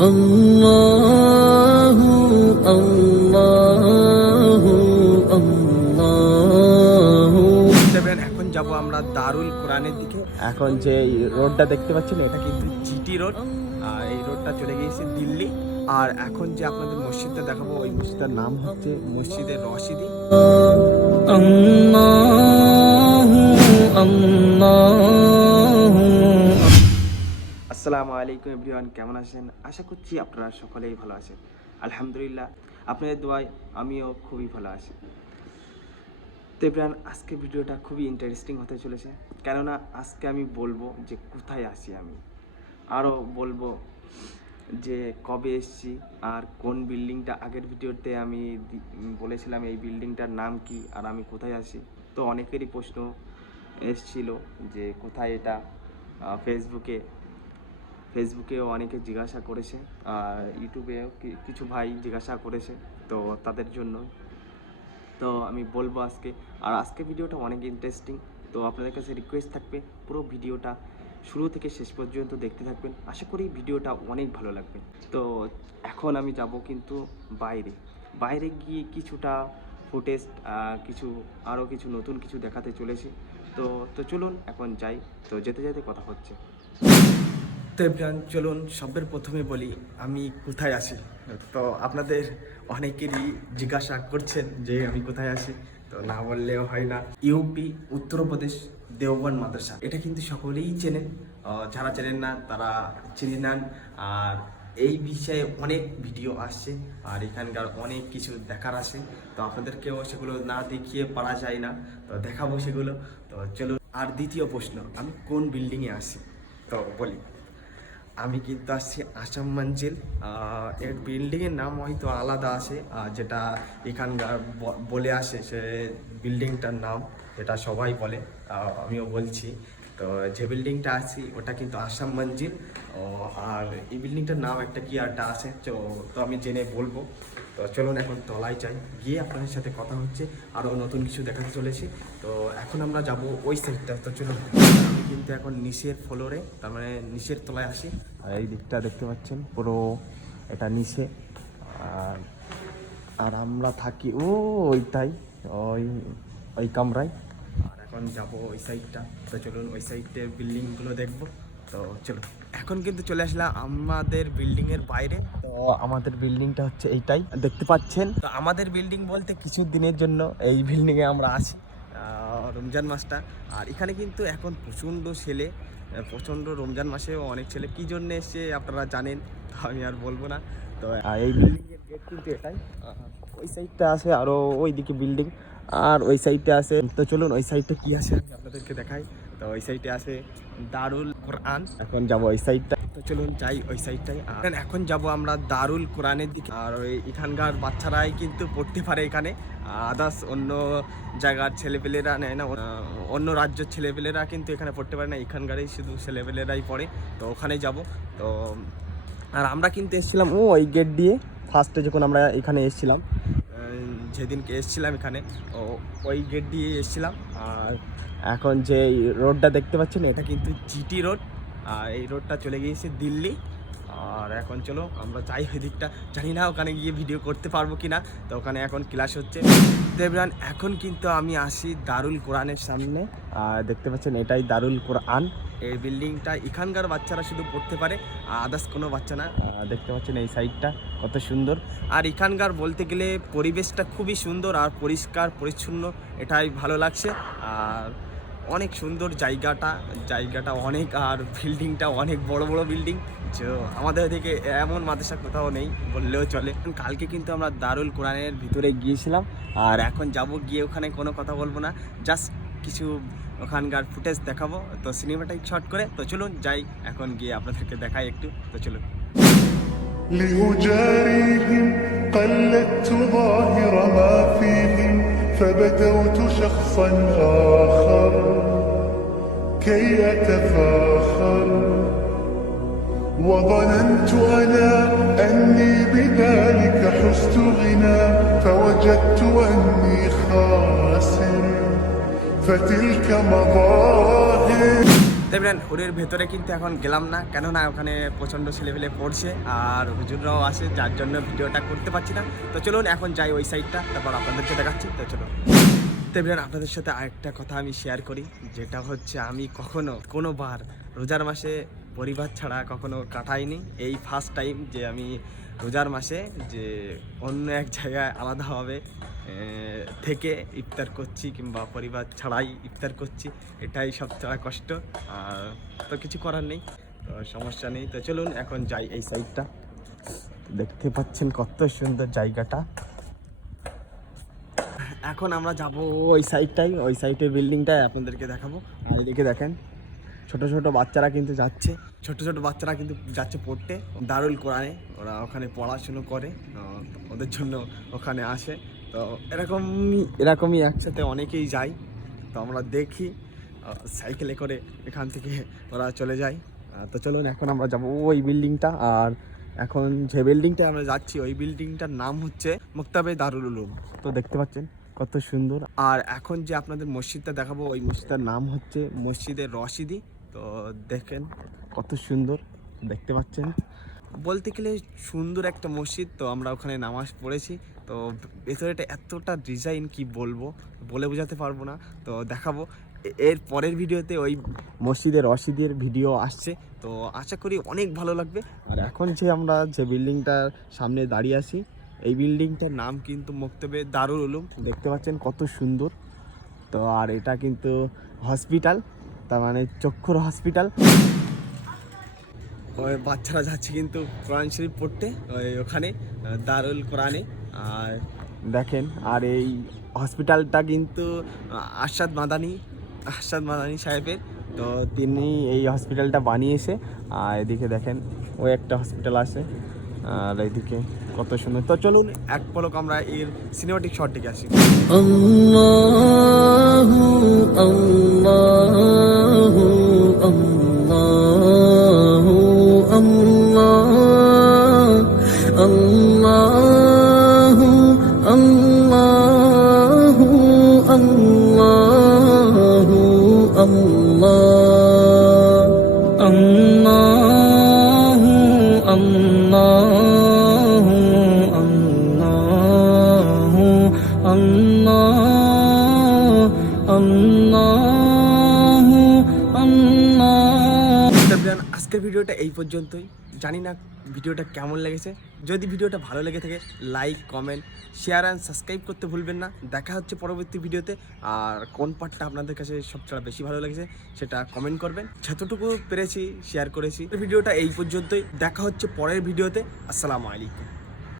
আল্লাহু আল্লাহু আল্লাহু। এখন যাব আমরা দারুল কোরআনের দিকে। এখন যে রোডটা দেখতে পাচ্ছেন এটা কিন্তু জিটি রোড, আর এই রোডটা চলে গিয়েছে দিল্লি। আর এখন যে আপনাদের মসজিদটা দেখাবো ওই মসজিদটার নাম হচ্ছে মসজিদে রশিদি। আল্লাহু আল্লাহু। আসসালামু আলাইকুম এভরিওয়ান, কেমন আছেন? আশা করছি আপনারা সকলেই ভালো আছেন। আলহামদুলিল্লাহ, আপনাদের দোয়ায় আমিও খুবই ভালো আছি। তো এভরিওয়ান, আজকে ভিডিওটা খুবই ইন্টারেস্টিং হতে চলেছে, কেননা আজকে আমি বলবো যে কোথায় আসি আমি, আরও বলবো যে কবে এসেছি আর কোন বিল্ডিংটা। আগের ভিডিওতে আমি বলেছিলাম এই বিল্ডিংটার নাম কি আর আমি কোথায় আসি। তো অনেকেরই প্রশ্ন এসছিল যে কোথায় এটা। ফেসবুকেও অনেকে জিজ্ঞাসা করেছে, আর ইউটিউবেও কিছু ভাই জিজ্ঞাসা করেছে, তো তাদের জন্য তো আমি বলবো আজকে। আর আজকে ভিডিওটা অনেক ইন্টারেস্টিং, তো আপনাদের কাছে রিকোয়েস্ট থাকবে পুরো ভিডিওটা শুরু থেকে শেষ পর্যন্ত দেখতে থাকবেন। আশা করি ভিডিওটা অনেক ভালো লাগবে। তো এখন আমি যাব কিন্তু বাইরে গিয়ে কিছুটা ফুটেজ, আরও কিছু নতুন কিছু দেখাতে চলেছি। তো চলুন এখন যাই। তো যেতে যেতে কথা হচ্ছে। তো এভরিওয়ান, চলুন সবের প্রথমে বলি আমি কোথায় আসি। তো আপনাদের অনেকেরই জিজ্ঞাসা করছেন যে আমি কোথায় আসি, তো না বললেও হয় না। ইউপি উত্তরপ্রদেশ দেওবন্দ মাদ্রাসা, এটা কিন্তু সকলেই চেনেন। যারা চেনেন না তারা চিনে নেন। আর এই বিষয়ে অনেক ভিডিও আসছে, আর এখানকার অনেক কিছু দেখার আছে। তো আপনাদেরকেও সেগুলো না দেখিয়ে পারা যায় না, তো দেখাবো সেগুলো। তো চলুন। আর দ্বিতীয় প্রশ্ন, আমি কোন বিল্ডিংয়ে আসি, তো বলি। আমি কিন্তু আসছি আসাম মঞ্জিল। এর বিল্ডিংয়ের নাম হয়তো আলাদা আছে, যেটা এখানকার বলে আসে সে বিল্ডিংটার নাম, যেটা সবাই বলে, আমিও বলছি। তো যে বিল্ডিংটা আছি ওটা কিন্তু আসাম মঞ্জিল। আর এই বিল্ডিংটার নাম একটা কি একটা আছে, তো আমি জেনে বলবো। তো চলুন এখন তলায় যাই, গিয়ে আপনাদের সাথে কথা হচ্ছে, আরও নতুন কিছু দেখাতে চলেছি। তো এখন আমরা যাব ওই সাইডটা। তো চলুন, আমি কিন্তু এখন নিচের ফ্লোরে, তার মানে নিচের তলায় আসি। আর এই দিকটা দেখতে পাচ্ছেন পুরো এটা নিচে। আর আমরা থাকি ওইটাই, ওই কামরায়। আর এখন যাব ওই সাইডটা। তো চলুন ওই সাইডের বিল্ডিংগুলো দেখবো। তো চলুন, এখন কিন্তু চলে আসলাম আমাদের বিল্ডিংয়ের বাইরে। তো আমাদের বিল্ডিংটা হচ্ছে এইটাই দেখতে পাচ্ছেন। তো আমাদের বিল্ডিং বলতে কিছু দিনের জন্য এই বিল্ডিংয়ে আমরা আছি রমজান মাসটা। আর এখানে কিন্তু এখন প্রচণ্ড রমজান মাসেও অনেক ছেলে কী জন্য এসছে আপনারা জানেন, তো আমি আর বলবো না। তো এই বিল্ডিংয়ের গেট কিন্তু এটাই। ওই সাইডটা আছে আরও ওই দিকে বিল্ডিং, আর ওই সাইডটা আছে। তো চলুন ওই সাইডটা কি আছে আমি আপনাদেরকে দেখাই। তো ওই সাইডে আছে দারুল কোরআন। এখন যাব ওই সাইডটা। তো চলুন যাই ওই সাইডটাই। এখন যাব আমরা দারুল কোরআনের দিকে। আর ওই এখানকার বাচ্চারাই কিন্তু পড়তে পারে এখানে, আদার্স অন্য জায়গার ছেলেপেলেরা নেয় না, অন্য রাজ্যের ছেলেপেলেরা কিন্তু এখানে পড়তে পারে না, এখানকারই শুধু ছেলেপেলেরাই পড়ে। তো ওখানেই যাব। তো আর আমরা কিন্তু এসেছিলাম ওই গেট দিয়ে ফার্স্টে, যখন আমরা এখানে এসেছিলাম, যেদিনকে এসেছিলাম এখানে ওই গেট দিয়ে এসেছিলাম। আর এখন যে রোডটা দেখতে পাচ্ছেন এটা কিন্তু জিটি রোড, আর এই রোডটা চলে গিয়েছে দিল্লি। আর এখন চলো আমরা যাই ওই দিকটা, জানি না ওখানে গিয়ে ভিডিও করতে পারবো কি না। তো ওখানে এখন ক্লাস হচ্ছে। দেবরান, এখন কিন্তু আমি আসি দারুল কোরআনের সামনে। আর দেখতে পাচ্ছেন এটাই দারুল কোরআন। এই বিল্ডিংটা এখানকার বাচ্চারা শুধু পড়তে পারে, আদার্স কোনো বাচ্চা না। দেখতে পাচ্ছেন এই সাইডটা কত সুন্দর। আর এখানকার বলতে গেলে পরিবেশটা খুবই সুন্দর আর পরিষ্কার পরিচ্ছন্ন, এটাই ভালো লাগছে। আর অনেক সুন্দর জায়গাটা অনেক, আর বিল্ডিংটা অনেক বড় বড় বিল্ডিং। যে আমাদের দিকে এমন মাদ্রাসা কোথাও নেই বললেও চলে। কালকে কিন্তু আমরা দারুল কোরআনের ভিতরে গিয়েছিলাম, আর এখন গিয়ে ওখানে কোনো কথা বলবো না, জাস্ট কিছু ওখানকার ফুটেজ দেখাবো। তো সিনেমাটাই শর্ট করে। তো চলুন যাই, এখন গিয়ে আপনাদেরকে দেখাই একটু। তো চলুন। لأجاريهم قلدت ظاهر ما فيهم فبدوت شخصا آخر كي أتفاخر وظننت أنا أني بذلك حزت غنى فوجدت أني خاسر فتلك مظاهر। তাই বলেন ওদের ভেতরে কিন্তু এখন গেলাম না, কেননা ওখানে প্রচণ্ড ছেলেপেলে পড়ছে আর হুজুররাও আসে, যার জন্য ভিডিওটা করতে পারছি না। তো চলুন এখন যাই ওই সাইডটা, তারপর আপনাদেরকে দেখাচ্ছি। তো চলুন। তাই বলেন আপনাদের সাথে আরেকটা কথা আমি শেয়ার করি, যেটা হচ্ছে আমি কখনো কোনোবার রোজার মাসে পরিবার ছাড়া কখনো কাটাইনি। এই ফার্স্ট টাইম যে আমি রোজার মাসে যে অন্য এক জায়গায় আলাদাভাবে থেকে ইফতার করছি কিংবা পরিবার ছাড়াই ইফতার করছি, এটাই সবচেয়ে কষ্ট। আর তো কিছু করার নেই, তো সমস্যা নেই। তো চলুন এখন যাই এই সাইডটা। দেখতে পাচ্ছেন কত সুন্দর জায়গাটা। এখন আমরা যাব ওই সাইডটাই, ওই সাইডের বিল্ডিংটাই আপনাদেরকে দেখাবো। আর এদিকে দেখেন ছোট ছোট বাচ্চারা কিন্তু যাচ্ছে, ছোট ছোট বাচ্চারা কিন্তু যাচ্ছে পড়তে দারুল কোরআনে। ওরা ওখানে পড়াশুনো করে, ওদের জন্য ওখানে আসে। তো এরকমই একসাথে অনেকেই যায়। তো আমরা দেখি সাইকেলে করে এখান থেকে ওরা চলে যায়। তো চলুন এখন আমরা যাবো ওই বিল্ডিংটা। আর এখন যে বিল্ডিংটা আমরা যাচ্ছি ওই বিল্ডিংটার নাম হচ্ছে মুক্তাবে দারুল উলুম। তো দেখতে পাচ্ছেন কত সুন্দর। আর এখন যে আপনাদের মসজিদটা দেখাবো ওই মসজিদটার নাম হচ্ছে মসজিদে রশিদি। তো দেখেন কত সুন্দর দেখতে পাচ্ছেন, বলতে গেলে সুন্দর একটা মসজিদ। তো আমরা ওখানে নামাজ পড়েছি। তো ভেতরেটা এতটা ডিজাইন কি বলবো, বলে বোঝাতে পারবো না। তো দেখাবো এর পরের ভিডিওতে, ওই মসজিদের রশিদের ভিডিও আসছে। তো আশা করি অনেক ভালো লাগবে। আর এখন যে আমরা যে বিল্ডিংটার সামনে দাঁড়িয়ে আছি এই বিল্ডিংটার নাম কিন্তু মুক্তাবে দারুল উলুম। দেখতে পাচ্ছেন কত সুন্দর। তো আর এটা কিন্তু হসপিটাল, তার মানে চক্ষুর হসপিটাল। ওই বাচ্চারা যাচ্ছে কিন্তু কোরআন শরীফ পড়তে ওখানে দারুল কোরআনে। আর দেখেন আর এই হসপিটালটা কিন্তু আরশাদ মাদানী সাহেবের। তো তিনি এই হসপিটালটা বানিয়েছে। আর এদিকে দেখেন ওই একটা হসপিটাল আছে, আর এইদিকে কত সুন্দর। তো চলুন এক পলক আমরা এর সিনেমাটিক শট দেখে আসি। আল্লাহু আল্লাহু আল্লাহু আল্লাহ আল্লাহু আল্লাহু আল্লাহু আল্লাহ আল্লাহু আল্লাহু আল্লাহু আল্লাহু আল্লাহ। আজকের ভিডিওটা এই পর্যন্তই। জানি না ভিডিওটা কেমন লেগেছে। যদি ভিডিওটা ভালো লেগে থাকে like, comment, share and subscribe করতে ভুলবেন না। দেখা হচ্ছে পরবর্তী ভিডিওতে। আর কোন পার্টটা আপনাদের কাছে সবচেয়ে বেশি ভালো লেগেছে সেটা কমেন্ট করবেন। যতটুকু পেরেছি শেয়ার করেছি। ভিডিওটা এই পর্যন্তই, দেখা হচ্ছে পরের ভিডিওতে। আসসালামু আলাইকুম।